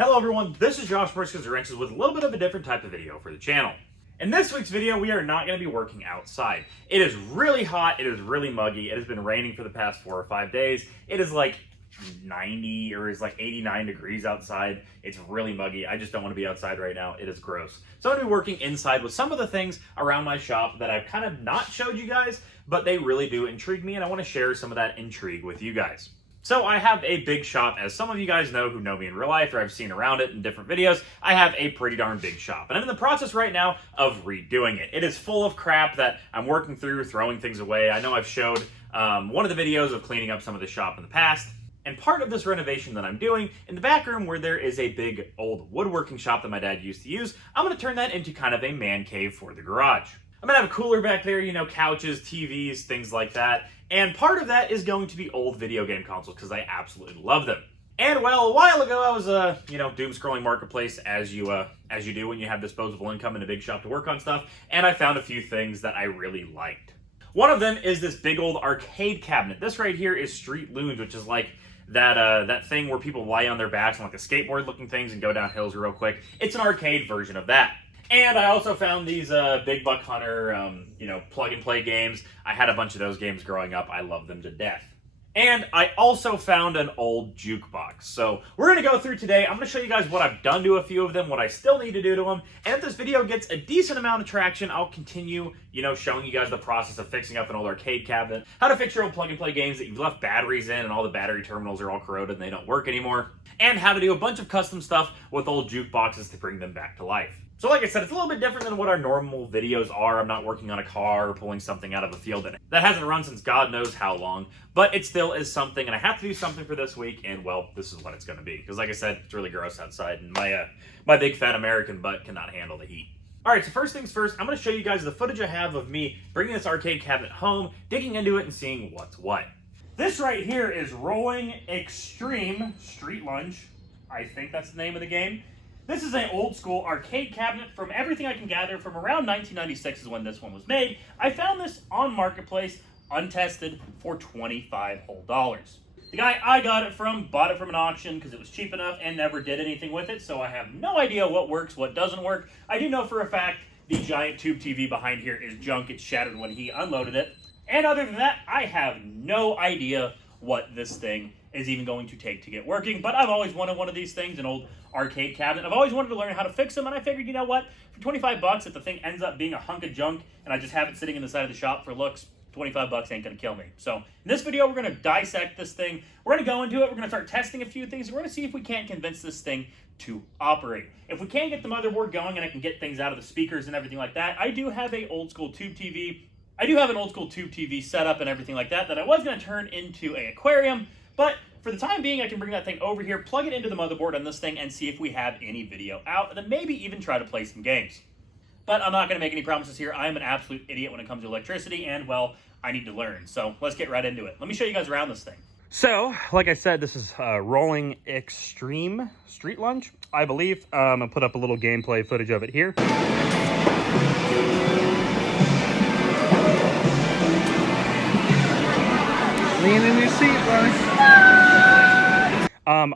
Hello everyone, this is Josh from Riskins Wrenches with a little bit of a different type of video for the channel. In this week's video, we are not going to be working outside. It is really hot, it is really muggy, it has been raining for the past 4 or 5 days. It is like 90 or is like 89 degrees outside. It's really muggy. I just don't want to be outside right now. It is gross. So I'm going to be working inside with some of the things around my shop that I've kind of not showed you guys, but they really do intrigue me and I want to share some of that intrigue with you guys. So I have a big shop, as some of you guys know who know me in real life or I've seen around it in different videos. I have a pretty darn big shop and I'm in the process right now of redoing it. It is full of crap that I'm working through, throwing things away. I know I've showed one of the videos of cleaning up some of the shop in the past. And part of this renovation that I'm doing, in the back room where there is a big old woodworking shop that my dad used to use, I'm going to turn that into kind of a man cave for the garage. I'm going to have a cooler back there, you know, couches, TVs, things like that. And part of that is going to be old video game consoles because I absolutely love them. And well, a while ago I was, doom scrolling Marketplace as you do when you have disposable income in a big shop to work on stuff. And I found a few things that I really liked. One of them is this big old arcade cabinet. This right here is Street Loons, which is like that thing where people lie on their backs on like the skateboard looking things and go down hills real quick. It's an arcade version of that. And I also found these Big Buck Hunter, plug and play games. I had a bunch of those games growing up. I love them to death. And I also found an old jukebox. So we're going to go through today. I'm going to show you guys what I've done to a few of them, what I still need to do to them. And if this video gets a decent amount of traction, I'll continue, showing you guys the process of fixing up an old arcade cabinet, how to fix your old plug and play games that you've left batteries in and all the battery terminals are all corroded and they don't work anymore, and how to do a bunch of custom stuff with old jukeboxes to bring them back to life. So like I said, it's a little bit different than what our normal videos are. I'm not working on a car or pulling something out of a field that hasn't run since God knows how long, but it still is something, and I have to do something for this week, and well, this is what it's going to be. Because like I said, it's really gross outside, and my big fat American butt cannot handle the heat. Alright, so first things first, I'm going to show you guys the footage I have of me bringing this arcade cabinet home, digging into it, and seeing what's what. This right here is Rolling Extreme Street Lunge. I think that's the name of the game. This is an old school arcade cabinet. From everything I can gather, from around 1996 is when this one was made. I found this on Marketplace, untested, for $25 whole. The guy I got it from bought it from an auction because it was cheap enough and never did anything with it, so I have no idea what works, what doesn't work. I do know for a fact the giant tube TV behind here is junk. It shattered when he unloaded it. And other than that, I have no idea what this thing is even going to take to get working, but I've always wanted one of these things, an old arcade cabinet. I've always wanted to learn how to fix them, and I figured, you know what, for 25 bucks, if the thing ends up being a hunk of junk and I just have it sitting in the side of the shop for looks, 25 bucks ain't gonna kill me. So in this video, we're gonna dissect this thing. We're gonna go into it, we're gonna start testing a few things, and we're gonna see if we can't convince this thing to operate. If we can't get the motherboard going and I can get things out of the speakers and everything like that, I do have an old school tube TV. Set up and everything like that I was gonna turn into an aquarium, but for the time being, I can bring that thing over here, plug it into the motherboard on this thing, and see if we have any video out, and then maybe even try to play some games. But I'm not going to make any promises here. I am an absolute idiot when it comes to electricity, and, well, I need to learn. So let's get right into it. Let me show you guys around this thing. So, like I said, this is Rolling Extreme Street Lunge, I believe. I'm going to put up a little gameplay footage of it here. Lean in your seat, bro.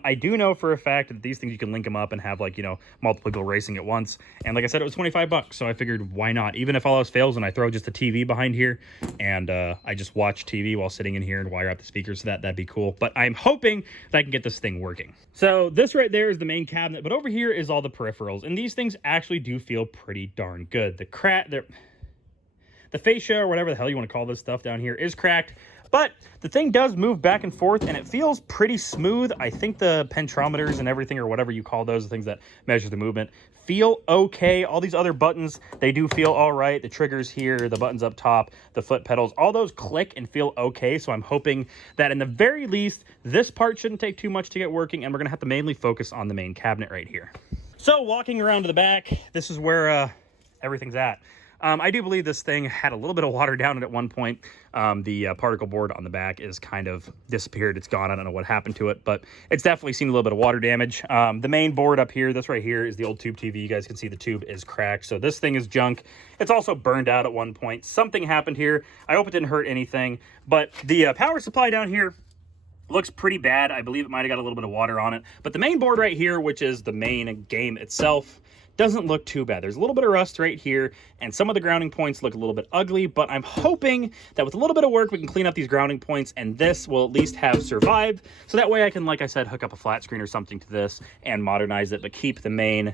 I do know for a fact that these things, you can link them up and have, like, multiple people racing at once. And like I said, it was 25 bucks, so I figured, why not? Even if all else fails and I throw just a TV behind here and I just watch TV while sitting in here and wire up the speakers to that'd be cool. But I'm hoping that I can get this thing working. So this right there is the main cabinet, but over here is all the peripherals. And these things actually do feel pretty darn good. The fascia, or whatever the hell you want to call this stuff down here, is cracked. But the thing does move back and forth, and it feels pretty smooth. I think the pentrometers and everything, or whatever you call those, the things that measure the movement, feel okay. All these other buttons, they do feel all right. The triggers here, the buttons up top, the foot pedals, all those click and feel okay. So I'm hoping that in the very least, this part shouldn't take too much to get working, and we're going to have to mainly focus on the main cabinet right here. So walking around to the back, this is where everything's at. I do believe this thing had a little bit of water down it at one point. The particle board on the back is kind of disappeared. It's gone. I don't know what happened to it, but it's definitely seen a little bit of water damage. The main board up here, this right here, is the old tube TV. You guys can see the tube is cracked. So this thing is junk. It's also burned out at one point. Something happened here. I hope it didn't hurt anything, but the power supply down here Looks pretty bad. I believe it might have got a little bit of water on it. But the main board right here, which is the main game itself, doesn't look too bad. There's a little bit of rust right here, and some of the grounding points look a little bit ugly, but I'm hoping that with a little bit of work, we can clean up these grounding points, and this will at least have survived. So that way I can, like I said, hook up a flat screen or something to this and modernize it, but keep the main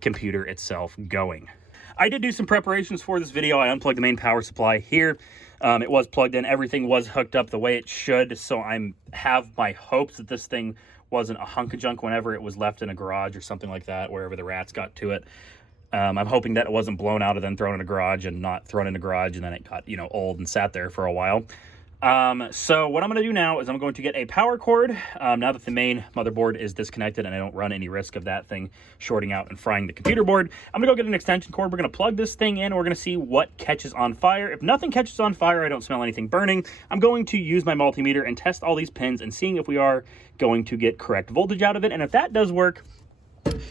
computer itself going. I did do some preparations for this video. I unplugged the main power supply here. It was plugged in. Everything was hooked up the way it should. So I have my hopes that this thing wasn't a hunk of junk whenever it was left in a garage or something like that, wherever the rats got to it. I'm hoping that it wasn't blown out and then thrown in a garage and not thrown in a garage and then it got, you know, old and sat there for a while. So what I'm going to do now is I'm going to get a power cord. Now that the main motherboard is disconnected and I don't run any risk of that thing shorting out and frying the computer board, I'm going to go get an extension cord. We're going to plug this thing in and we're going to see what catches on fire. If nothing catches on fire, I don't smell anything burning, I'm going to use my multimeter and test all these pins and seeing if we are going to get correct voltage out of it. And if that does work,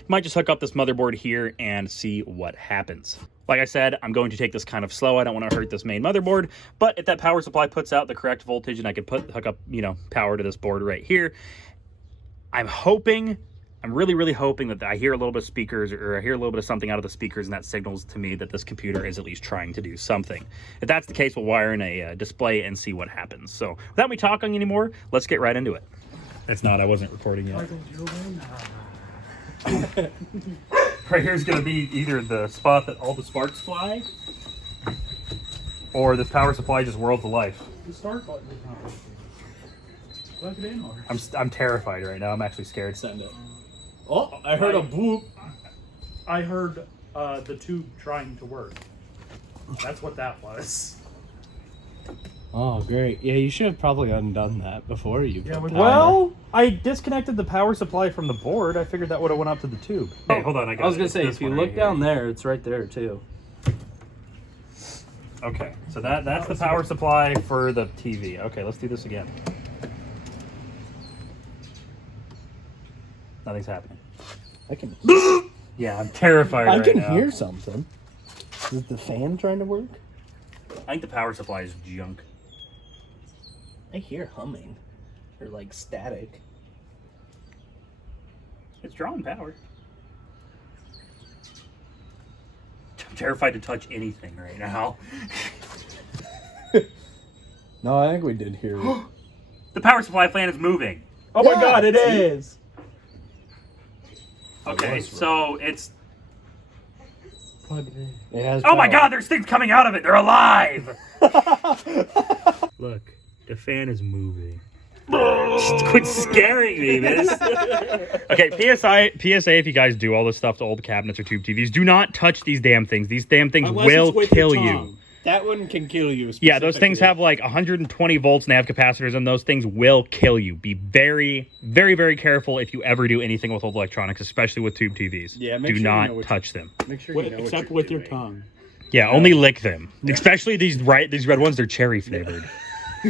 might just hook up this motherboard here and see what happens. Like I said, I'm going to take this kind of slow. I don't want to hurt this main motherboard, but if that power supply puts out the correct voltage and I could hook up, you know, power to this board right here, I'm really, really hoping that I hear a little bit of speakers or I hear a little bit of something out of the speakers and that signals to me that this computer is at least trying to do something. If that's the case, we'll wire in a display and see what happens. So without me talking anymore, let's get right into it. It's not, I wasn't recording yet. Right here's going to be either the spot that all the sparks fly, or this power supply just whirls to life. The start button is not working. Plug it in, or... I'm terrified right now. I'm actually scared. Send it. Oh, I heard a boop. I heard the tube trying to work. That's what that was. Oh, great. Yeah, you should have probably undone that before you put power. Well, I disconnected the power supply from the board. I figured that would have went up to the tube. Hey, hold on. I was going to say, if you look down there, it's right there, too. Okay, so that's the power supply for the TV. Okay, let's do this again. Nothing's happening. I can Yeah, I'm terrified right now. I can hear something. Is the fan trying to work? I think the power supply is junk. I hear humming. Or like static. It's drawing power. I'm terrified to touch anything right now. No, I think we did hear it. The power supply fan is moving. Oh my god, it is! Okay, so it's... Plug it in. It has Oh my power. god, there's things coming out of it! They're alive! Look, the fan is moving. Quit scaring me, miss. Okay, PSA, if you guys do all this stuff to old cabinets or tube TVs, do not touch these damn things. These damn things will kill you. That one can kill you. Yeah, those things have like 120 volts and they have capacitors, and those things will kill you. Be very, very, very careful if you ever do anything with old electronics, especially with tube TVs. Yeah, do not touch them. Make sure you know Except with your tongue. Yeah, only lick them. Especially these red ones, they're cherry flavored.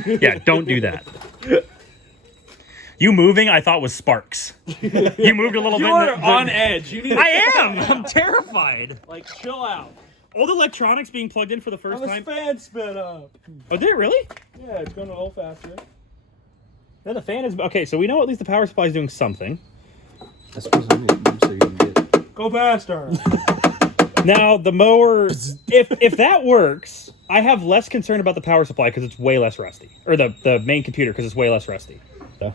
Yeah, don't do that. You moving, I thought was sparks. You moved a little bit. You are on edge. You need I am! I'm terrified. like chill out. Old electronics being plugged in for the first time. The fan sped up. Oh, did it really? Yeah, it's going a little faster. No, the fan is... Okay, so we know at least the power supply is doing something. I suppose I need to move so you can get... Go faster. Now, the mower... If that works, I have less concern about the power supply because it's way less rusty. Or the main computer because it's way less rusty. So,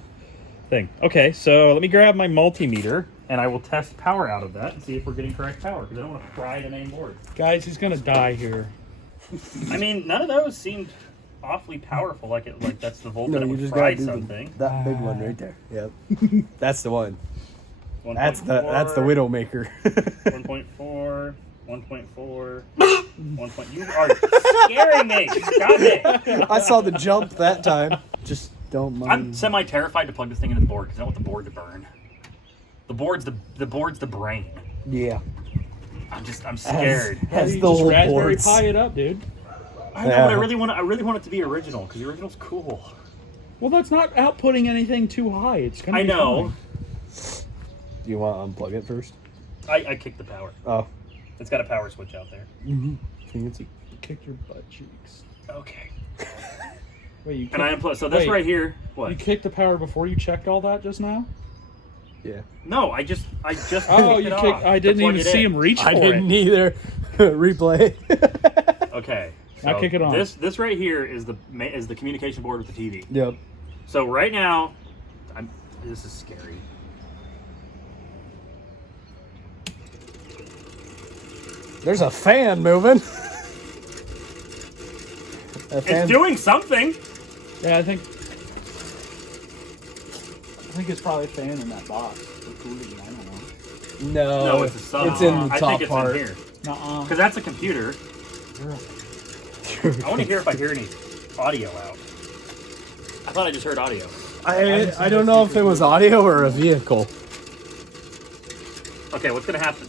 thing. Okay, so let me grab my multimeter and I will test power out of that and see if we're getting correct power because I don't want to fry the main board. Guys, he's gonna die here. I mean, none of those seemed awfully powerful. Like that's the voltage that would fry something. That big one right there. Yep. That's the one. 1. That's the Widowmaker. 1.4. 1.4. 1. You are scaring me. Stop it. I saw the jump that time. Just don't mind. I'm semi-terrified to plug this thing into the board because I don't want the board to burn. The board's the brain. Yeah. I'm scared. Has You the just whole Raspberry boards. Pi it up, dude. I know, but I really want it to be original because the original's cool. Well, that's not outputting anything too high. It's gonna. I be know. fine. You want to unplug it first? I kicked the power. Oh. It's got a power switch out there. Fancy. Kick your butt cheeks. Okay. Wait, you And I unplug. So this right here. What? You kicked the power before you checked all that just now? Yeah. No, I just. Oh, kicked you it kicked. off I to didn't plug even it see in. him reach for I didn't either. Replay. Okay. Now kick it on. This right here is the communication board with the TV. Yep. So right now, this is scary. There's a fan moving. It's doing something. Yeah, I think it's probably a fan in that box. Or cooling, I don't know. No, it's a sub. it's in the I top think it's part. in here. Nuh-uh. Because that's a computer. I want to hear if I hear any audio out. I thought I just heard audio. I don't know if it was audio or a vehicle. Okay, what's gonna happen?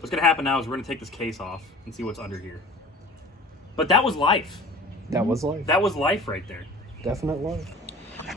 What's gonna happen now is we're gonna take this case off and see what's under here. But that was life. That was life. That was life right there. Definite life.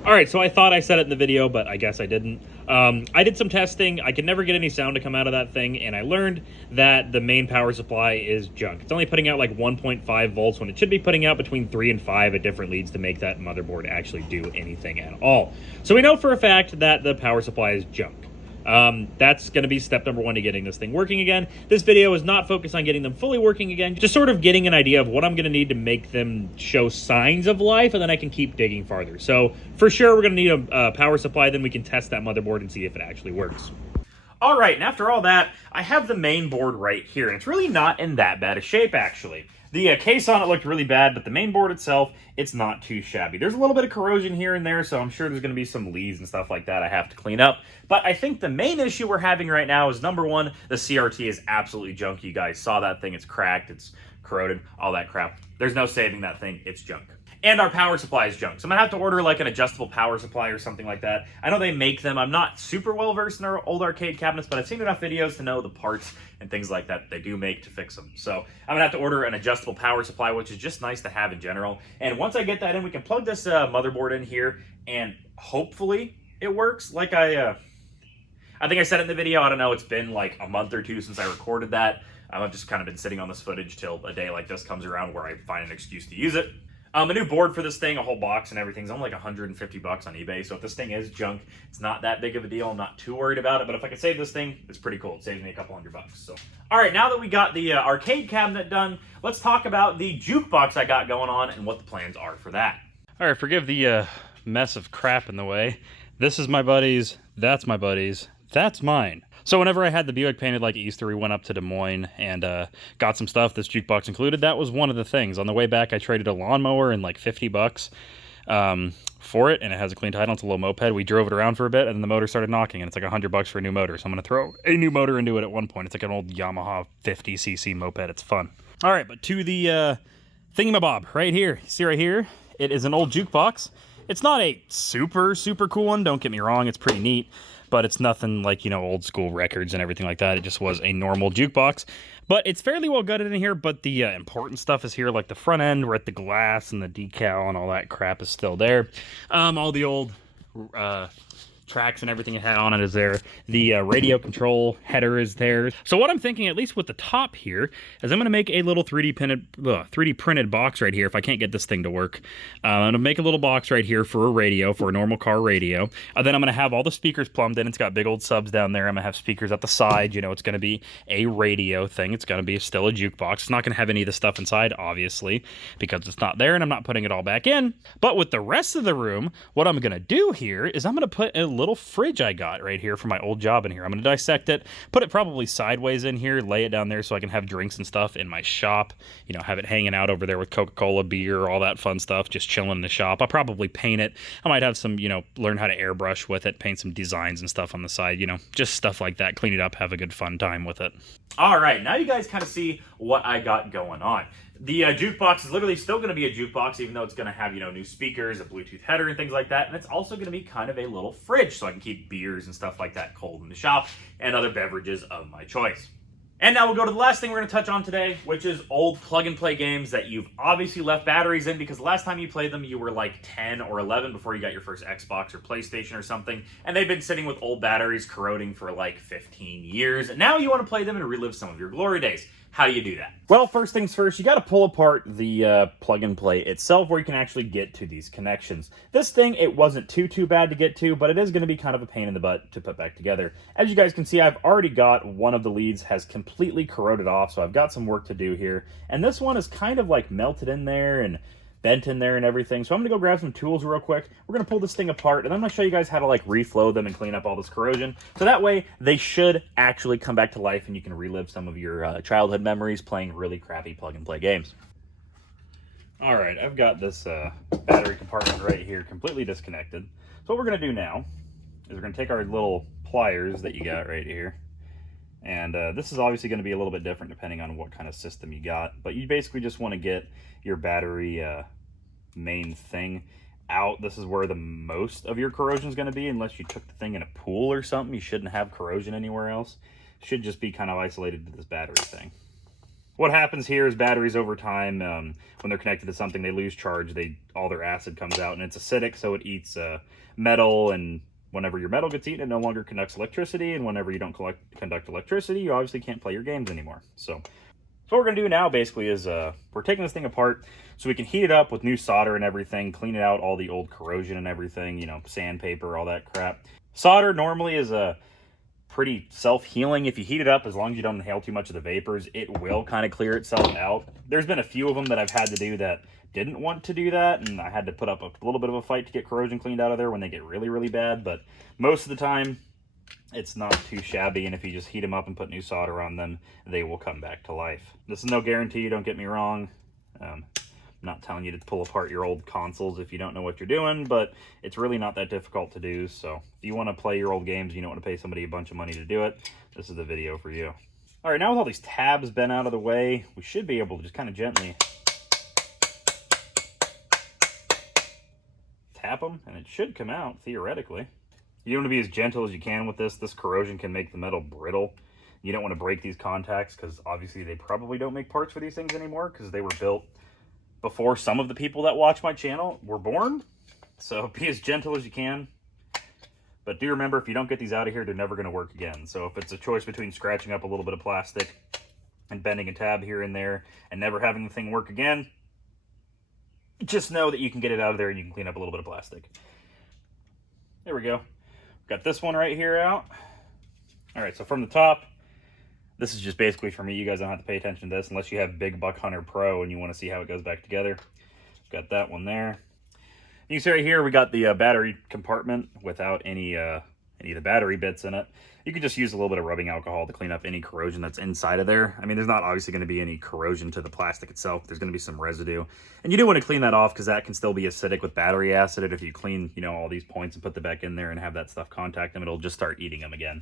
All right, so I thought I said it in the video, but I guess I didn't. I did some testing. I could never get any sound to come out of that thing, and I learned that the main power supply is junk. It's only putting out like 1.5 volts when it should be putting out between 3 and 5 at different leads to make that motherboard actually do anything at all. So we know for a fact that the power supply is junk. That's going to be step number 1 to getting this thing working again. This video is not focused on getting them fully working again, just sort of getting an idea of what I'm going to need to make them show signs of life, and then I can keep digging farther. So for sure, we're going to need a power supply, then we can test that motherboard and see if it actually works. All right, and after all that, I have the main board right here, and it's really not in that bad a shape, actually. The case on it looked really bad, but the main board itself, it's not too shabby. There's a little bit of corrosion here and there, so I'm sure there's going to be some leads and stuff like that I have to clean up. But I think the main issue we're having right now is, number 1, the CRT is absolutely junky. You guys saw that thing. It's cracked, it's corroded, all that crap. There's no saving that thing. It's junk. And our power supply is junk. So I'm going to have to order like an adjustable power supply or something like that. I know they make them. I'm not super well versed in our old arcade cabinets, but I've seen enough videos to know the parts and things like that they do make to fix them. So I'm going to have to order an adjustable power supply, which is just nice to have in general. And once I get that in, we can plug this motherboard in here, and hopefully it works. Like I think I said it in the video. I don't know. It's been like a month or 2 since I recorded that. I've just kind of been sitting on this footage till a day like this comes around where I find an excuse to use it. A new board for this thing, a whole box and everything's only like 150 bucks on eBay. So if this thing is junk, it's not that big of a deal. I'm not too worried about it. But if I could save this thing, it's pretty cool. It saves me a couple $100. So, all right, now that we got the arcade cabinet done, let's talk about the jukebox I got going on and what the plans are for that. All right, forgive the mess of crap in the way. This is my buddy's. That's my buddy's. That's mine. So whenever I had the Buick painted like Easter, we went up to Des Moines and got some stuff, this jukebox included. That was one of the things. On the way back, I traded a lawnmower and like 50 bucks for it, and it has a clean title. It's a little moped. We drove it around for a bit, and then the motor started knocking, and it's like 100 bucks for a new motor. So I'm going to throw a new motor into it at one point. It's like an old Yamaha 50cc moped. It's fun. All right, but to the thingamabob right here. See right here? It is an old jukebox. It's not a super, super cool one. Don't get me wrong. It's pretty neat. But it's nothing like, you know, old school records and everything like that. It just was a normal jukebox. But it's fairly well gutted in here, but the important stuff is here, like the front end, where the glass and the decal and all that crap is still there. All the old tracks and everything it had on it is there. The radio control header is there. So what I'm thinking, at least with the top here, is I'm going to make a little 3D printed box right here if I can't get this thing to work. I'm going to make a little box right here for a radio, for a normal car radio. Then I'm going to have all the speakers plumbed in. It's got big old subs down there. I'm going to have speakers at the side. You know, it's going to be a radio thing. It's going to be still a jukebox. It's not going to have any of the stuff inside, obviously, because it's not there and I'm not putting it all back in. But with the rest of the room, what I'm going to do here is I'm going to put a little fridge I got right here for my old job in here. I'm going to dissect it, put it probably sideways in here, lay it down there so I can have drinks and stuff in my shop, you know, have it hanging out over there with Coca-Cola, beer, all that fun stuff, just chilling in the shop. I'll probably paint it. I might have some, you know, learn how to airbrush with it, paint some designs and stuff on the side, you know, just stuff like that, clean it up, have a good fun time with it. All right, now you guys kind of see what I got going on. The jukebox is literally still going to be a jukebox, even though it's going to have, you know, new speakers, a Bluetooth header, and things like that. And it's also going to be kind of a little fridge, so I can keep beers and stuff like that cold in the shop, and other beverages of my choice. And now we'll go to the last thing we're going to touch on today, which is old plug-and-play games that you've obviously left batteries in because the last time you played them, you were like 10 or 11 before you got your first Xbox or PlayStation or something, and they've been sitting with old batteries corroding for like 15 years, and now you want to play them and relive some of your glory days. How do you do that? Well, first things first, you got to pull apart the plug-and-play itself where you can actually get to these connections. This thing, it wasn't too bad to get to, but it is going to be kind of a pain in the butt to put back together. As you guys can see, I've already got one of the leads has completely corroded off, so I've got some work to do here. And this one is kind of like melted in there and bent in there and everything. So I'm going to go grab some tools real quick. We're going to pull this thing apart, and I'm going to show you guys how to like reflow them and clean up all this corrosion. So that way they should actually come back to life and you can relive some of your childhood memories playing really crappy plug-and-play games. All right, I've got this battery compartment right here completely disconnected. So what we're going to do now is we're going to take our little pliers that you got right here. And this is obviously going to be a little bit different depending on what kind of system you got. But you basically just want to get your battery main thing out. This is where the most of your corrosion is going to be. Unless you took the thing in a pool or something, you shouldn't have corrosion anywhere else. It should just be kind of isolated to this battery thing. What happens here is batteries over time, when they're connected to something, they lose charge. All their acid comes out, and it's acidic, so it eats metal, and whenever your metal gets eaten, it no longer conducts electricity, and whenever you don't conduct electricity, you obviously can't play your games anymore. So what we're going to do now basically is we're taking this thing apart so we can heat it up with new solder and everything, clean it out, all the old corrosion and everything, you know, sandpaper, all that crap. Solder normally is pretty self-healing. If you heat it up, as long as you don't inhale too much of the vapors, it will kind of clear itself out. There's been a few of them that I've had to do that didn't want to do that, and I had to put up a little bit of a fight to get corrosion cleaned out of there when they get really bad, but most of the time it's not too shabby, and if you just heat them up and put new solder on them, they will come back to life. This is no guarantee, don't get me wrong. I'm not telling you to pull apart your old consoles if you don't know what you're doing, but it's really not that difficult to do. So if you want to play your old games, you don't want to pay somebody a bunch of money to do it, this is the video for you. All right, now with all these tabs been out of the way, we should be able to just kind of gently tap them, and it should come out, theoretically. You want to be as gentle as you can with this. This corrosion can make the metal brittle. You don't want to break these contacts because obviously they probably don't make parts for these things anymore because they were built before some of the people that watch my channel were born. So be as gentle as you can. But do remember, if you don't get these out of here, they're never going to work again. So if it's a choice between scratching up a little bit of plastic and bending a tab here and there and never having the thing work again, just know that you can get it out of there and you can clean up a little bit of plastic. There we go. Got this one right here out. All right, so from the top, this is just basically for me. You guys don't have to pay attention to this unless you have Big Buck Hunter Pro and you want to see how it goes back together. Got that one there. You can see right here we got the battery compartment without any of the battery bits in it. You could just use a little bit of rubbing alcohol to clean up any corrosion that's inside of there. I mean, there's not obviously going to be any corrosion to the plastic itself. There's going to be some residue. And you do want to clean that off because that can still be acidic with battery acid. And if you clean, you know, all these points and put them back in there and have that stuff contact them, it'll just start eating them again.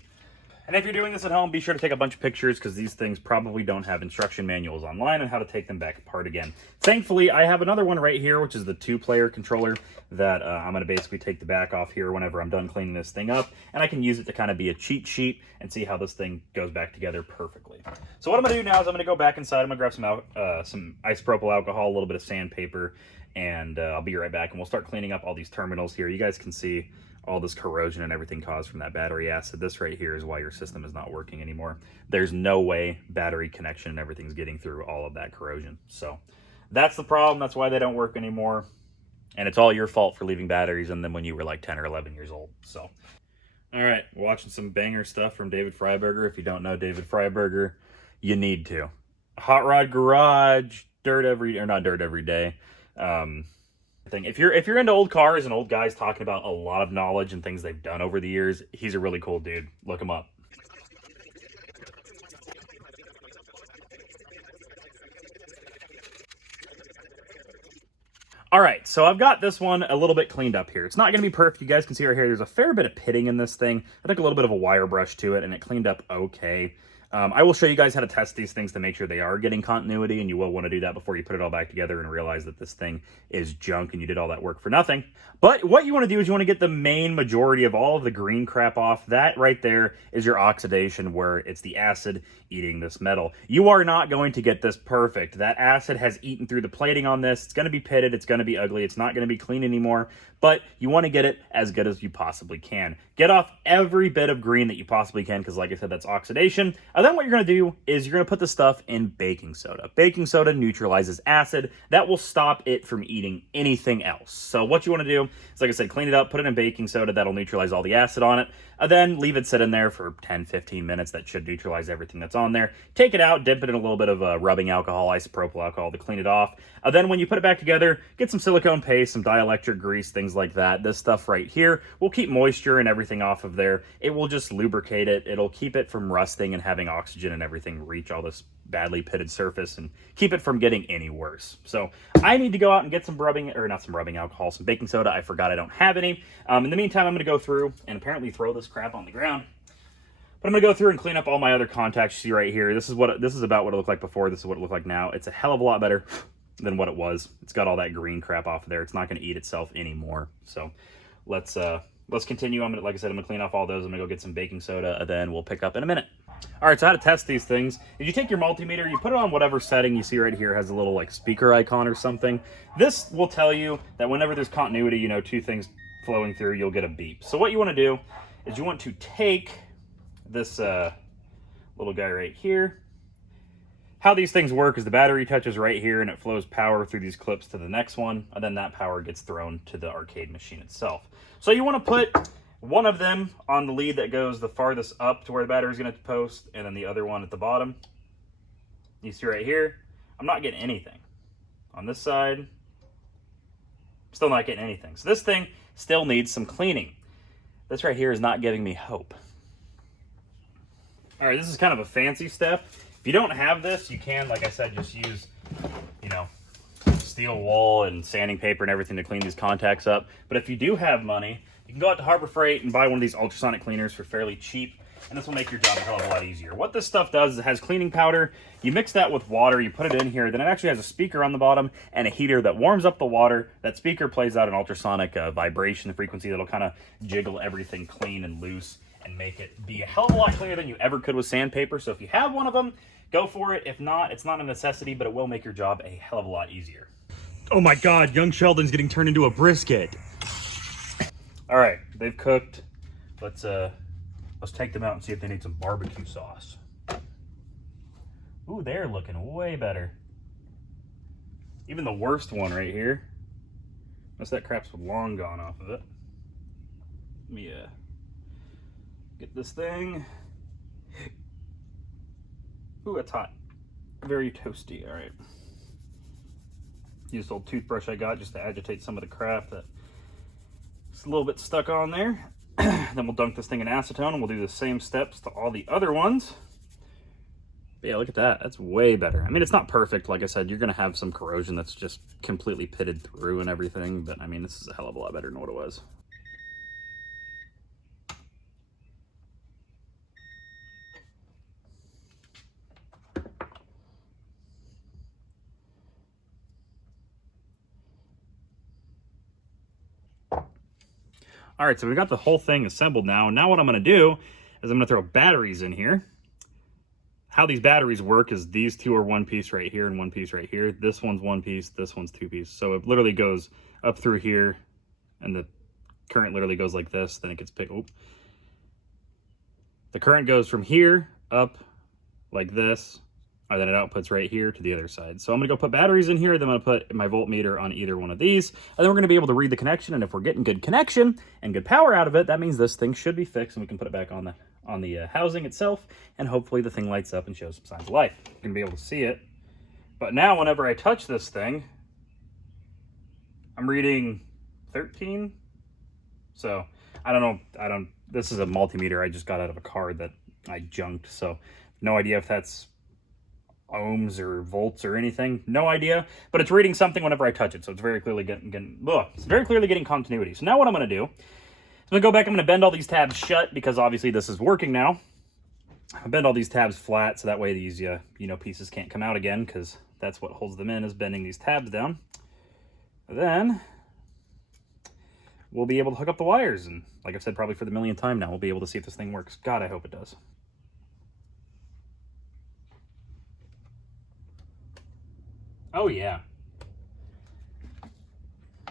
And if you're doing this at home, be sure to take a bunch of pictures because these things probably don't have instruction manuals online on how to take them back apart again. Thankfully, I have another one right here, which is the 2-player controller that I'm going to basically take the back off here whenever I'm done cleaning this thing up. And I can use it to kind of be a cheat sheet and see how this thing goes back together perfectly. So what I'm going to do now is I'm going to go back inside. I'm going to grab some isopropyl alcohol, a little bit of sandpaper, and I'll be right back. And we'll start cleaning up all these terminals here. You guys can see all this corrosion and everything caused from that battery acid. This right here is why your system is not working anymore. There's no way battery connection and everything's getting through all of that corrosion. So that's the problem. That's why they don't work anymore. And it's all your fault for leaving batteries in them when you were like 10 or 11 years old. So, all right, we're watching some banger stuff from David Freiberger. If you don't know David Freiberger, you need to. Hot Rod Garage, not dirt every day. If you're into old cars and old guys talking about a lot of knowledge and things they've done over the years, he's a really cool dude. Look him up. All right, so I've got this one a little bit cleaned up here. It's not going to be perfect. You guys can see right here, there's a fair bit of pitting in this thing. I took a little bit of a wire brush to it, and it cleaned up okay. I will show you guys how to test these things to make sure they are getting continuity, and you will want to do that before you put it all back together and realize that this thing is junk and you did all that work for nothing. But what you want to do is you want to get the main majority of all of the green crap off. That right there is your oxidation, where it's the acid eating this metal. You are not going to get this perfect. That acid has eaten through the plating on this. It's going to be pitted. It's going to be ugly. It's not going to be clean anymore, but you want to get it as good as you possibly can. Get off every bit of green that you possibly can, because like I said, that's oxidation. And then what you're going to do is you're going to put the stuff in baking soda. Baking soda neutralizes acid. That will stop it from eating anything else. So what you want to do is, like I said, clean it up, put it in baking soda. That'll neutralize all the acid on it. And then leave it sit in there for 10-15 minutes. That should neutralize everything that's on there. Take it out, dip it in a little bit of rubbing alcohol, isopropyl alcohol to clean it off. Then when you put it back together, get some silicone paste, some dielectric grease, things like that. This stuff right here will keep moisture and everything off of there. It will just lubricate it. It'll keep it from rusting and having oxygen and everything reach all this badly pitted surface and keep it from getting any worse. So I need to go out and get some rubbing, or not some rubbing alcohol, some baking soda. I forgot I don't have any. In the meantime, I'm going to go through and apparently throw this crap on the ground. But I'm going to go through and clean up all my other contacts. You see right here, this is about what it looked like before. This is what it looked like now. It's a hell of a lot better than what it was. It's got all that green crap off of there. It's not going to eat itself anymore. So let's continue. Like I said, I'm going to clean off all those. I'm going to go get some baking soda, and then we'll pick up in a minute. All right, so how to test these things is you take your multimeter, you put it on whatever setting you see right here, has a little like speaker icon or something. This will tell you that whenever there's continuity, you know, two things flowing through, you'll get a beep. So what you want to do is you want to take this little guy right here. How these things work is the battery touches right here and it flows power through these clips to the next one, and then that power gets thrown to the arcade machine itself. So you want to put one of them on the lead that goes the farthest up to where the battery is going to post, and then the other one at the bottom. You see right here, I'm not getting anything. On this side, still not getting anything. So this thing still needs some cleaning. This right here is not giving me hope. All right, this is kind of a fancy step. If you don't have this, you can, like I said, just use, you know, steel wool and sanding paper and everything to clean these contacts up. But if you do have money, you can go out to Harbor Freight and buy one of these ultrasonic cleaners for fairly cheap, and this will make your job a hell of a lot easier. What this stuff does is it has cleaning powder. You mix that with water, you put it in here, then it actually has a speaker on the bottom and a heater that warms up the water. That speaker plays out an ultrasonic vibration frequency that'll kind of jiggle everything clean and loose and make it be a hell of a lot cleaner than you ever could with sandpaper. So if you have one of them, go for it. If not, it's not a necessity, but it will make your job a hell of a lot easier. Oh my God, young Sheldon's getting turned into a brisket. All right, they've cooked. Let's take them out and see if they need some barbecue sauce. Ooh, they're looking way better. Even the worst one right here. Unless that crap's long gone off of it. Let me get this thing. Ooh, it's hot. Very toasty, all right. Use the old toothbrush I got just to agitate some of the crap that's a little bit stuck on there. Then we'll dunk this thing in acetone and we'll do the same steps to all the other ones. But yeah, look at that. That's way better. I mean, it's not perfect. Like I said, you're going to have some corrosion that's just completely pitted through and everything. But I mean, this is a hell of a lot better than what it was. All right, so we got the whole thing assembled now. Now what I'm gonna do is I'm gonna throw batteries in here. How these batteries work is these two are one piece right here and one piece right here. This one's one piece, this one's two pieces. So it literally goes up through here and the current literally goes like this, then it gets picked. Oh. The current goes from here up like this, and then it outputs right here to the other side. So I'm gonna go put batteries in here, then I'm gonna put my voltmeter on either one of these, and then we're gonna be able to read the connection, and if we're getting good connection and good power out of it, that means this thing should be fixed, and we can put it back on the housing itself, and hopefully the thing lights up and shows some signs of life. You're gonna be able to see it. But now whenever I touch this thing, I'm reading 13. So I don't know, this is a multimeter I just got out of a car that I junked, so no idea if that's ohms or volts or anything, no idea, but it's reading something whenever I touch it, so it's very clearly getting continuity. So now what I'm going to do is I'm going to go back, I'm going to bend all these tabs shut because obviously this is working now. I bend all these tabs flat so that way these pieces can't come out again, because that's what holds them in, is bending these tabs down. Then we'll be able to hook up the wires, and like I've said probably for the millionth time now, we'll be able to see if this thing works. God, I hope it does. Oh yeah.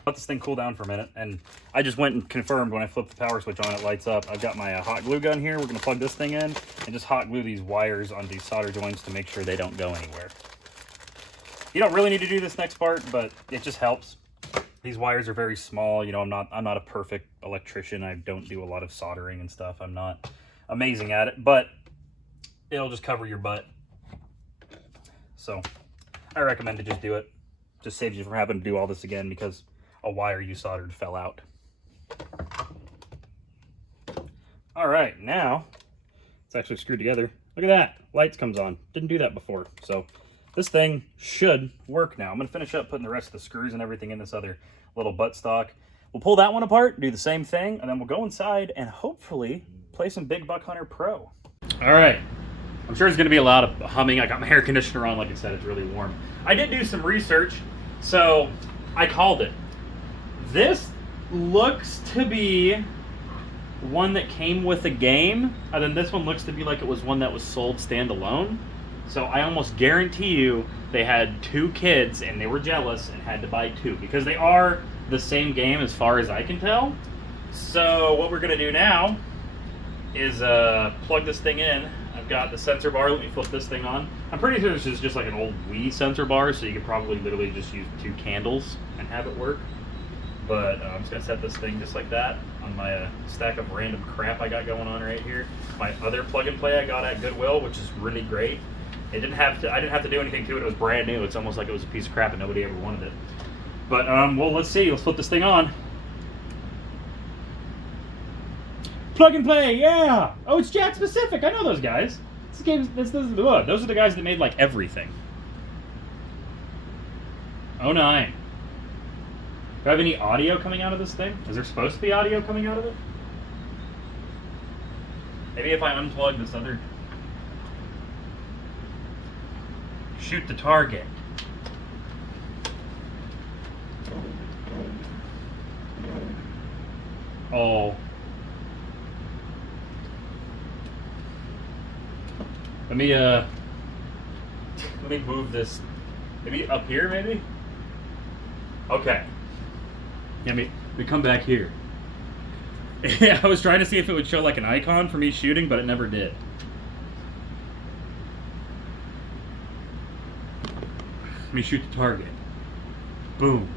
Let this thing cool down for a minute, and I just went and confirmed when I flip the power switch on, it lights up. I've got my hot glue gun here. We're going to plug this thing in and just hot glue these wires on these solder joints to make sure they don't go anywhere. You don't really need to do this next part, but it just helps. These wires are very small. You know, I'm not a perfect electrician. I don't do a lot of soldering and stuff. I'm not amazing at it, but it'll just cover your butt. So I recommend to just do it. Just saves you from having to do all this again because a wire you soldered fell out. All right, now it's actually screwed together. Look at that, lights comes on. Didn't do that before. So this thing should work now. I'm gonna finish up putting the rest of the screws and everything in this other little buttstock. We'll pull that one apart, do the same thing, and then we'll go inside and hopefully play some Big Buck Hunter Pro. All right, I'm sure there's gonna be a lot of humming. I got my air conditioner on, like I said, it's really warm. I did do some research, so I called it. This looks to be one that came with a game, and then this one looks to be like it was one that was sold standalone. So I almost guarantee you they had 2 kids and they were jealous and had to buy 2, because they are the same game as far as I can tell. So what we're gonna do now is plug this thing in. I've got the sensor bar. Let me flip this thing on. I'm pretty sure this is just like an old Wii sensor bar, so you could probably literally just use 2 candles and have it work. But I'm just gonna set this thing just like that on my stack of random crap I got going on right here. My other plug and play I got at Goodwill, which is really great. I didn't have to do anything to it. It was brand new. It's almost like it was a piece of crap and nobody ever wanted it. But well, let's see. Let's flip this thing on. Plug and play, yeah. Oh, it's Jack Specific. I know those guys. This game, those are the guys that made like everything. Oh 9. Do I have any audio coming out of this thing? Is there supposed to be audio coming out of it? Maybe if I unplug this other... Shoot the target. Oh. Let me move this. Maybe up here, maybe? Okay. Yeah, let me come back here. Yeah, I was trying to see if it would show like an icon for me shooting, but it never did. Let me shoot the target. Boom.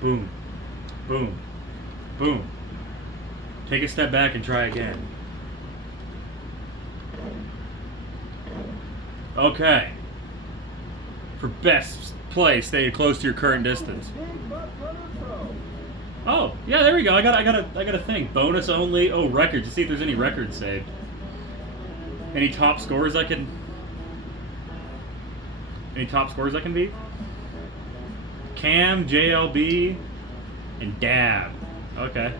Boom. Boom. Boom. Take a step back and try again. Okay. For best play, stay close to your current distance. Oh, yeah, there we go. I got a thing. Bonus only. Oh, records. To see if there's any records saved. Any top scores I can beat? Cam, JLB, and Dab. Okay.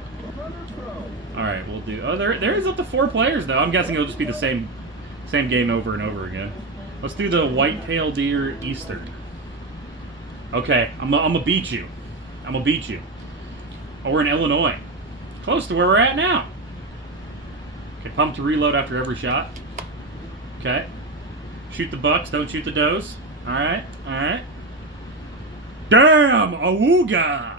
All right, we'll do. Oh, there is up to 4 players though. I'm guessing it'll just be the same game over and over again. Let's do the white-tailed deer Eastern. Okay, I'm gonna beat you. I'm gonna beat you. Oh, we're in Illinois. Close to where we're at now. Okay, pump to reload after every shot. Okay. Shoot the bucks, don't shoot the does. Alright, alright. Damn! Awooga!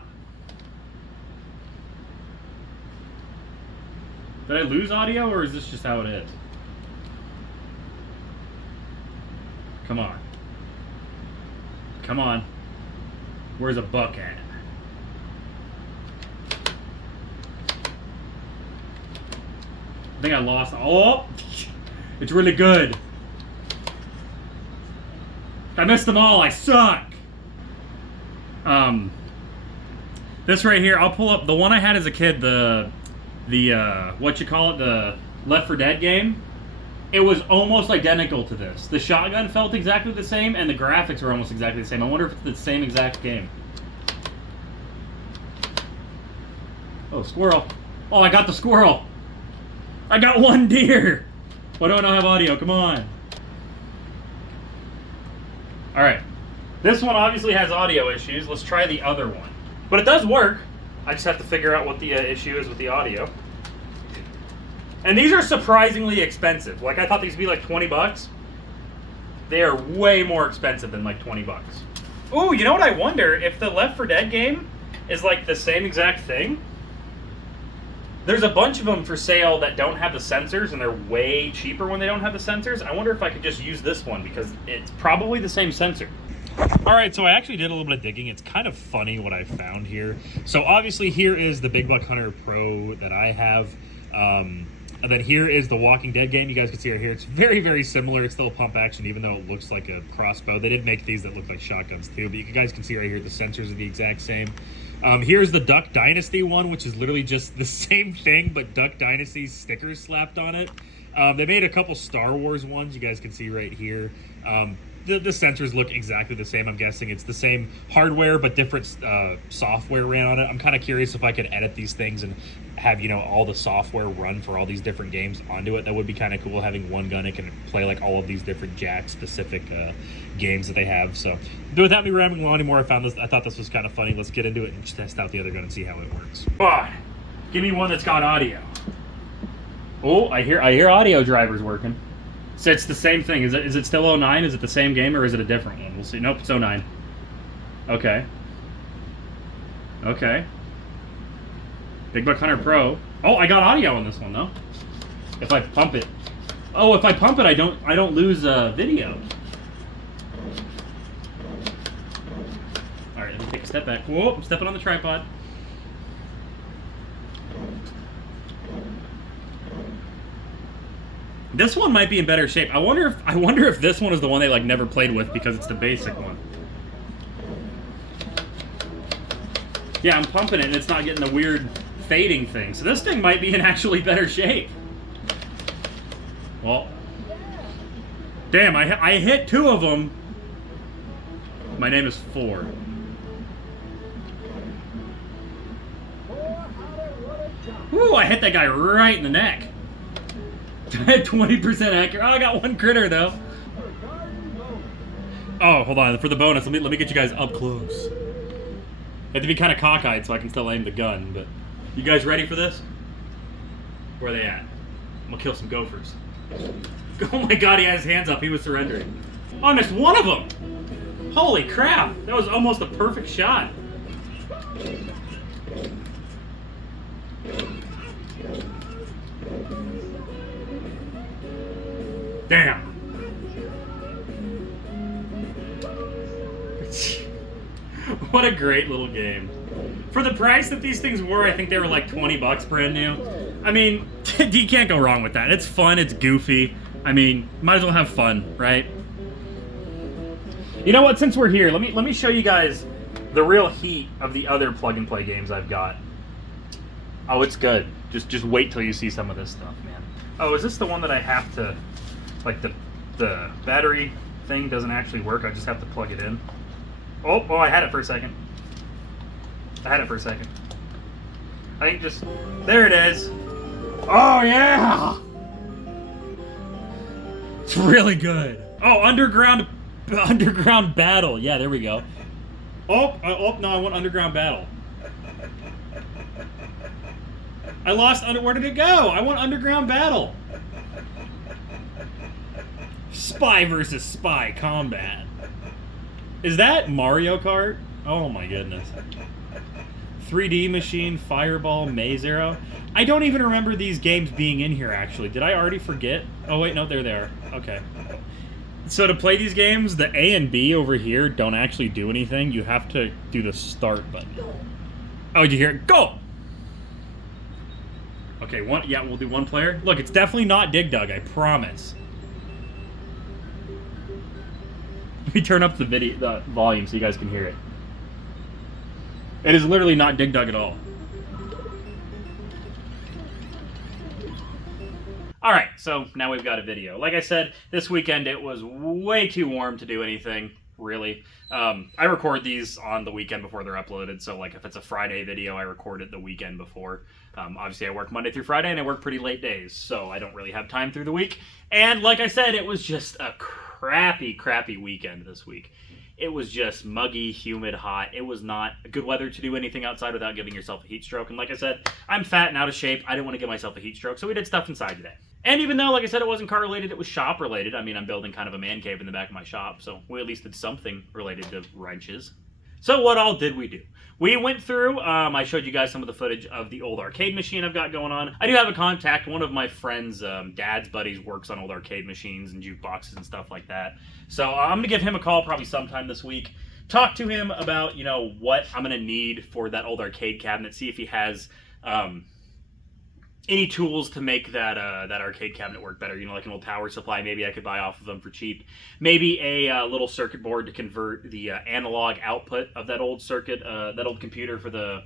Did I lose audio, or is this just how it is? Come on. Come on. Where's a buck at? I think I lost. Oh! It's really good. I missed them all. I suck. This right here, I'll pull up the one I had as a kid, the what you call it, the Left 4 Dead game. It was almost identical to this. The shotgun felt exactly the same, and the graphics were almost exactly the same. I wonder if it's the same exact game. Oh, squirrel. Oh, I got the squirrel. I got 1 deer. Why do I not have audio? Come on. All right. This one obviously has audio issues. Let's try the other one. But it does work. I just have to figure out what the issue is with the audio. And these are surprisingly expensive. Like, I thought these would be like 20 bucks. They are way more expensive than like 20 bucks. Ooh, you know what I wonder? If the Left 4 Dead game is like the same exact thing. There's a bunch of them for sale that don't have the sensors, and they're way cheaper when they don't have the sensors. I wonder if I could just use this one, because it's probably the same sensor. All right, so I actually did a little bit of digging. It's kind of funny what I found here. So obviously here is the Big Buck Hunter Pro that I have. And then here is the Walking Dead game. You guys can see right here. It's very, very similar. It's still a pump action, even though it looks like a crossbow. They did make these that look like shotguns too, but you guys can see right here the sensors are the exact same. Here's the Duck Dynasty one, which is literally just the same thing, but Duck Dynasty's stickers slapped on it. They made a couple Star Wars ones. You guys can see right here. The sensors look exactly the same. I'm guessing it's the same hardware, but different software ran on it. I'm kind of curious if I could edit these things and have, you know, all the software run for all these different games onto it. That would be kind of cool, having one gun. It can play like all of these different Jack-specific games that they have. So without me rambling on anymore, I thought this was kind of funny. Let's get into it and just test out the other gun and see how it works. Come on, give me one that's got audio. Oh, I hear audio drivers working. So it's the same thing. Is it still 09? Is it the same game, or is it a different one? We'll see. Nope, it's 09. Okay. Okay. Big Buck Hunter Pro. Oh, I got audio on this one though. If I pump it. Oh, if I pump it, I don't lose video. All right, let me take a step back. Whoa, I'm stepping on the tripod. This one might be in better shape. I wonder if this one is the one they like never played with, because it's the basic one. Yeah, I'm pumping it and it's not getting the weird fading thing. So this thing might be in actually better shape. Well, damn, I hit 2 of them. My name is 4. Ooh, I hit that guy right in the neck. 20% accurate. Oh, I got 1 critter though. Oh, hold on. For the bonus, let me get you guys up close. I have to be kind of cockeyed so I can still aim the gun, but you guys ready for this? Where are they at? I'm gonna kill some gophers. Oh my god, he had his hands up. He was surrendering. Oh, I missed 1 of them. Holy crap. That was almost a perfect shot. Damn. What a great little game. For the price that these things were, I think they were like 20 bucks brand new. I mean, you can't go wrong with that. It's fun, it's goofy. I mean, might as well have fun, right? You know what, since we're here, let me show you guys the real heat of the other plug-and-play games I've got. Oh, it's good. Just wait till you see some of this stuff, man. Oh, is this the one that I have to... Like the battery thing doesn't actually work. I just have to plug it in. Oh, I had it for a second. I think just... There it is. Oh, yeah! It's really good. Oh, underground battle. Yeah, there we go. Oh, no, I want underground battle. I lost where did it go? I want underground battle. Spy versus spy combat. Is that Mario Kart? Oh my goodness. 3D Machine, Fireball, Maze Arrow. I don't even remember these games being in here actually. Did I already forget? Oh wait, no, they're there. Okay. So to play these games, the A and B over here don't actually do anything. You have to do the start button. Oh, did you hear it? Go! Okay, yeah, we'll do 1 player. Look, it's definitely not Dig Dug, I promise. Let me turn up the volume so you guys can hear it. It is literally not Dig Dug at all. Alright, so now we've got a video. Like I said, this weekend it was way too warm to do anything. really. I record these on the weekend before they're uploaded, so like if it's a Friday video, I record it the weekend before. Obviously, I work Monday through Friday, and I work pretty late days, so I don't really have time through the week. And like I said, it was just a crappy weekend this week. It was just muggy, humid, hot. It was not good weather to do anything outside without giving yourself a heat stroke. And like I said, I'm fat and out of shape. I didn't want to give myself a heat stroke, so we did stuff inside today. And even though, like I said, it wasn't car related, it was shop related. I mean, I'm building kind of a man cave in the back of my shop, so we at least did something related to wrenches. So what all did we do? We went through, I showed you guys some of the footage of the old arcade machine I've got going on. I do have a contact. One of my friend's dad's buddies works on old arcade machines and jukeboxes and stuff like that. So I'm going to give him a call probably sometime this week. Talk to him about, you know, what I'm going to need for that old arcade cabinet. See if he has any tools to make that that arcade cabinet work better. You know, like an old power supply, maybe I could buy off of them for cheap. Maybe a little circuit board to convert the analog output of that old circuit, that old computer for the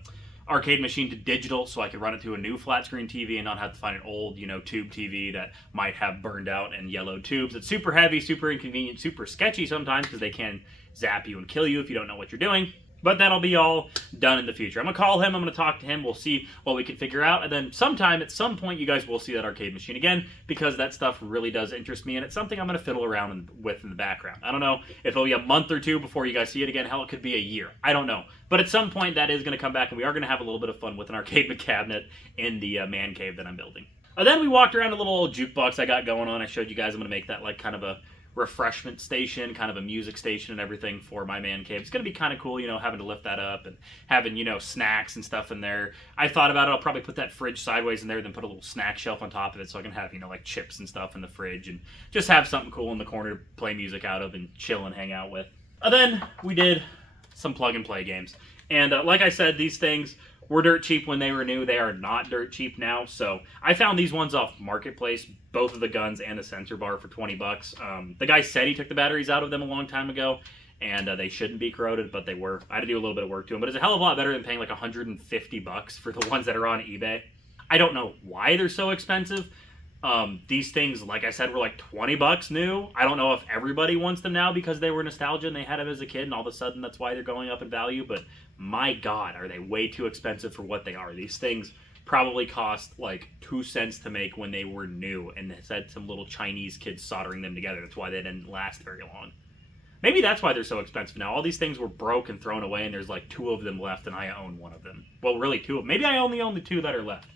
arcade machine to digital, so I could run it to a new flat screen TV and not have to find an old, you know, tube TV that might have burned out and yellow tubes. It's super heavy, super inconvenient, super sketchy sometimes because they can zap you and kill you if you don't know what you're doing. But that'll be all done in the future. I'm going to call him. I'm going to talk to him. We'll see what we can figure out. And then at some point, you guys will see that arcade machine again because that stuff really does interest me. And it's something I'm going to fiddle around with in the background. I don't know if it'll be a month or two before you guys see it again. Hell, it could be a year. I don't know. But at some point, that is going to come back. And we are going to have a little bit of fun with an arcade cabinet in the man cave that I'm building. Then we walked around a little old jukebox I got going on. I showed you guys I'm going to make that like kind of a refreshment station, kind of a music station and everything for my man cave. It's going to be kind of cool, you know, having to lift that up and having, you know, snacks and stuff in there. I thought about it. I'll probably put that fridge sideways in there, then put a little snack shelf on top of it so I can have, you know, like chips and stuff in the fridge and just have something cool in the corner to play music out of and chill and hang out with. Then we did some plug and play games. And like I said, these things were dirt cheap when they were new. They are not dirt cheap now. So I found these ones off Marketplace, both of the guns and the sensor bar for $20. The guy said he took the batteries out of them a long time ago, and they shouldn't be corroded, but they were. I had to do a little bit of work to them, but it's a hell of a lot better than paying like $150 for the ones that are on eBay. I don't know why they're so expensive. These things, like I said, were like $20 new. I don't know if everybody wants them now because they were nostalgia and they had them as a kid, and all of a sudden that's why they're going up in value. But my God, are they way too expensive for what they are? These things probably cost like 2 cents to make when they were new, and it had some little Chinese kids soldering them together. That's why they didn't last very long. Maybe that's why they're so expensive now. All these things were broke and thrown away, and there's like 2 of them left, and I own one of them. Well, really 2 of them. Maybe I only own the 2 that are left.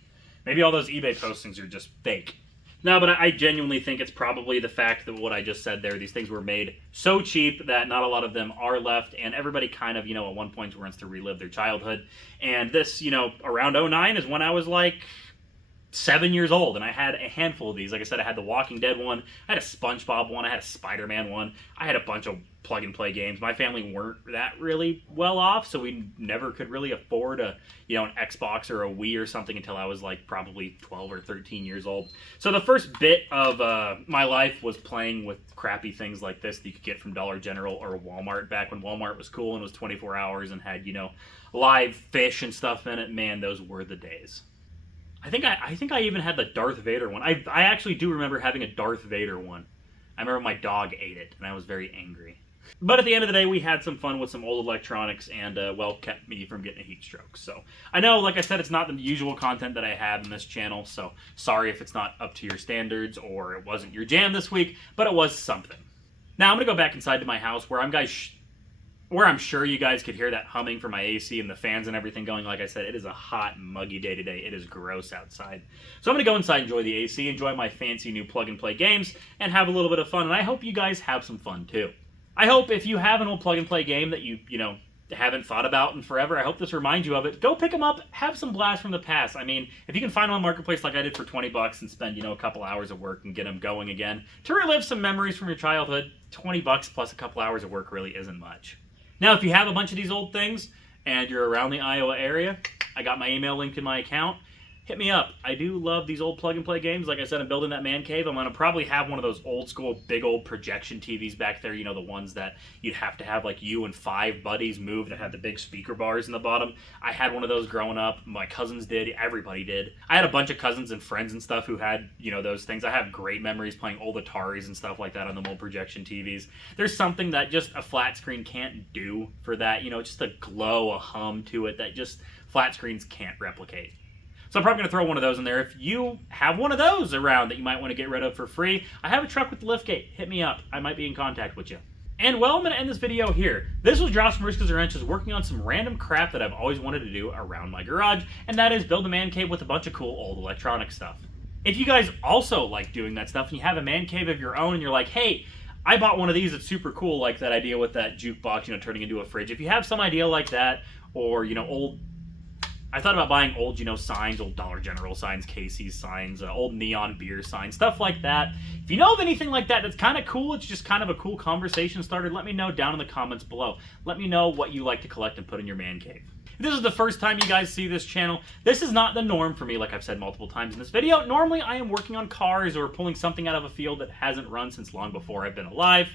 Maybe all those eBay postings are just fake. No, but I genuinely think it's probably the fact that what I just said there, these things were made so cheap that not a lot of them are left, and everybody kind of, you know, at one point wants to relive their childhood. And this, you know, around 09 is when I was like 7 years old, and I had a handful of these. Like I said, I had the Walking Dead one, I had a SpongeBob one, I had a Spider-Man one, I had a bunch of plug-and-play games. My family weren't that really well off, so we never could really afford a, you know, an Xbox or a Wii or something until I was like probably 12 or 13 years old. So the first bit of my life was playing with crappy things like this that you could get from Dollar General or Walmart back when Walmart was cool and was 24 hours and had, you know, live fish and stuff in it. Man, those were the days. I think I even had the Darth Vader one. I actually do remember having a Darth Vader one. I remember my dog ate it, and I was very angry. But at the end of the day, we had some fun with some old electronics, and well, kept me from getting a heat stroke. So I know, like I said, it's not the usual content that I have in this channel, so sorry if it's not up to your standards or it wasn't your jam this week, but it was something. Now I'm going to go back inside to my house where I'm sure you guys could hear that humming from my AC and the fans and everything going. Like I said, it is a hot, muggy day today. It is gross outside. So I'm going to go inside, enjoy the AC, enjoy my fancy new plug-and-play games, and have a little bit of fun. And I hope you guys have some fun, too. I hope if you have an old plug-and-play game that you know, haven't thought about in forever, I hope this reminds you of it. Go pick them up. Have some blast from the past. I mean, if you can find them on Marketplace like I did for $20 and spend, you know, a couple hours of work and get them going again to relive some memories from your childhood, $20 plus a couple hours of work really isn't much. Now, if you have a bunch of these old things and you're around the Iowa area, I got my email linked in my account. hit me up. I do love these old plug-and-play games. Like I said, I'm building that man cave. I'm going to probably have one of those old-school, big old projection TVs back there. You know, the ones that you'd have to have, like, you and 5 buddies move that had the big speaker bars in the bottom. I had one of those growing up. My cousins did. Everybody did. I had a bunch of cousins and friends and stuff who had, you know, those things. I have great memories playing old Ataris and stuff like that on the old projection TVs. There's something that just a flat screen can't do for that. You know, just a glow, a hum to it that just flat screens can't replicate. So I'm probably going to throw one of those in there. If you have one of those around that you might want to get rid of for free, I have a truck with the liftgate. Hit me up. I might be in contact with you. And well, I'm going to end this video here. This was Josh from Riskas Wrenches working on some random crap that I've always wanted to do around my garage, and that is build a man cave with a bunch of cool old electronic stuff. If you guys also like doing that stuff and you have a man cave of your own and you're like, hey, I bought one of these, it's super cool, like that idea with that jukebox, you know, turning into a fridge. If you have some idea like that, or, you know, I thought about buying old, you know, signs, old Dollar General signs, Casey's signs, old neon beer signs, stuff like that. If you know of anything like that that's kind of cool, it's just kind of a cool conversation starter, let me know down in the comments below. Let me know what you like to collect and put in your man cave. If this is the first time you guys see this channel, this is not the norm for me, like I've said multiple times in this video. Normally, I am working on cars or pulling something out of a field that hasn't run since long before I've been alive.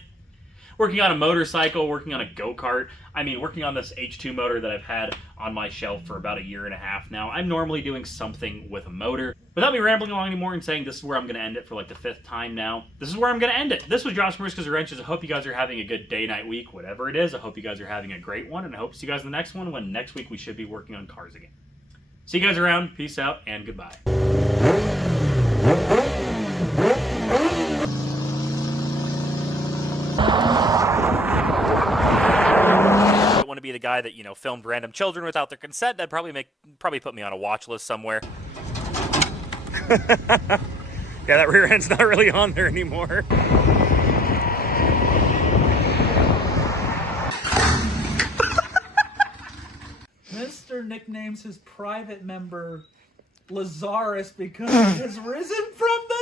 Working on a motorcycle, working on a go-kart. I mean, working on this H2 motor that I've had on my shelf for about 1.5 years now. I'm normally doing something with a motor. Without me rambling along anymore and saying this is where I'm going to end it for like the 5th time now, this is where I'm going to end it. This was Josh from Riskas Wrenches. I hope you guys are having a good day, night, week, whatever it is. I hope you guys are having a great one, and I hope to see you guys in the next one when next week we should be working on cars again. See you guys around. Peace out, and goodbye. Want to be the guy that, you know, filmed random children without their consent. That'd probably put me on a watch list somewhere. Yeah, that rear end's not really on there anymore. Mr. nicknames his private member Lazarus because he has risen from the